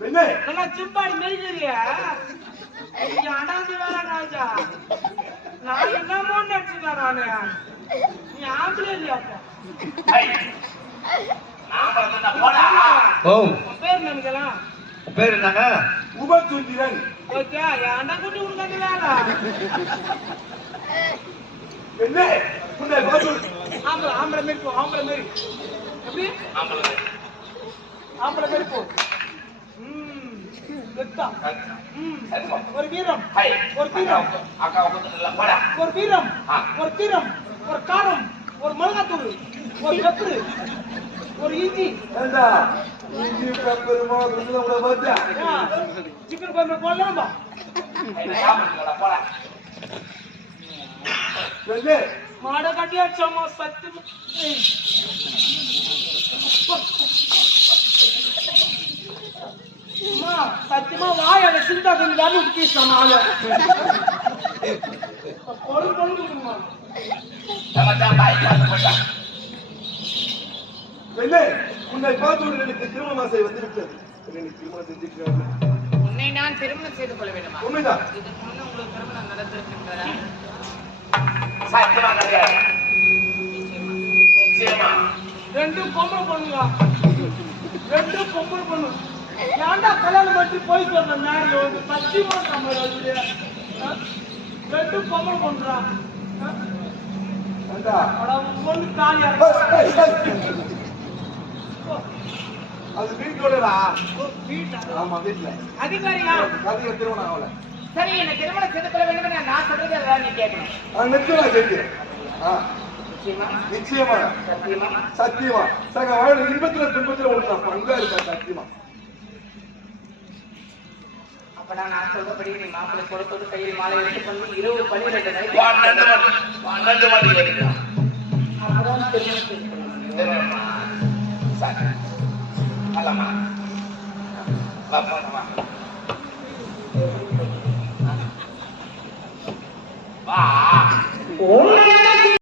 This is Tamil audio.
என்ன சிம்பாடி மெரிக்கிறியா அடாந்து வேற ராஜா நான் என்னமோ நினைச்சுட்டேன் நானு நீ ஆம்பளே இல்லையாப்பா பேர் நினைக்கலாம் பேர் என்னங்க உபசுந்திரன் ஓகே ஏன்டா குட்டி உனக்கு வேலை என்ன உன்னை பாத்து ஆம்பளை ஆம்பளை மாரி போ ஆம்பளை மாரி எப்படி ஆம்பளை மாரி போ ஒரு வீரம் ஒரு தீரம் ஒரு வீரம் ஒரு தீரம் ஒரு காரம் ஒரு மிளகாத்தூள் ஒரு பெப்பரு ஒரு இஞ்சி சிக்கன் குழம்பு போடலாமா மாட கட்டியாச்சோமா சத்தியமா சத்தியமா வாய சிந்தா கொஞ்சம் வேலை விட்டுமா பொழுது பொழுதுமா உன்னை பார்த்து எனக்கு திருமண ஆசை வந்திருக்கிறது திருமணம் செஞ்சுக்கிறேன் உன்னை நான் திருமணம் செய்து கொள்ள வேண்டுமா உண்மைதான் இதுக்கு முன்ன உங்களுக்கு திருமணம் நடந்திருக்கின்றதா ரெண்டும் பொம்பளை பொண்ணுங்க ரெண்டும் பொம்பளை பொண்ணு ஏன்டா கல்யாணம் பண்ணி போய் சொல்ற நேரில் வந்து சத்தியமா ரெண்டும் பொம்பளை பொண்ணுறா பொண்ணு காலியா அது வீட்டோடா ஆமா வீட்டுல அதிகாரியா திருமணம் ஆகல சரி என்ன திருமணம் செய்து கொள்ள வேண்டும் நான் சொல்றது அதான் நீ கேட்கணும் நிச்சயமா செஞ்சேன் நிச்சயமா சத்தியமா சக வாழ் இன்பத்துல துன்பத்துல ஒண்ணு நான் பங்கா இருக்கேன் சத்தியமா அப்படா நான் சொல்றபடி நீ மாப்பிள்ளை கொடுத்தது கையில் மாலை எடுத்து பண்ணி 12 அப்பதான் திருமணம்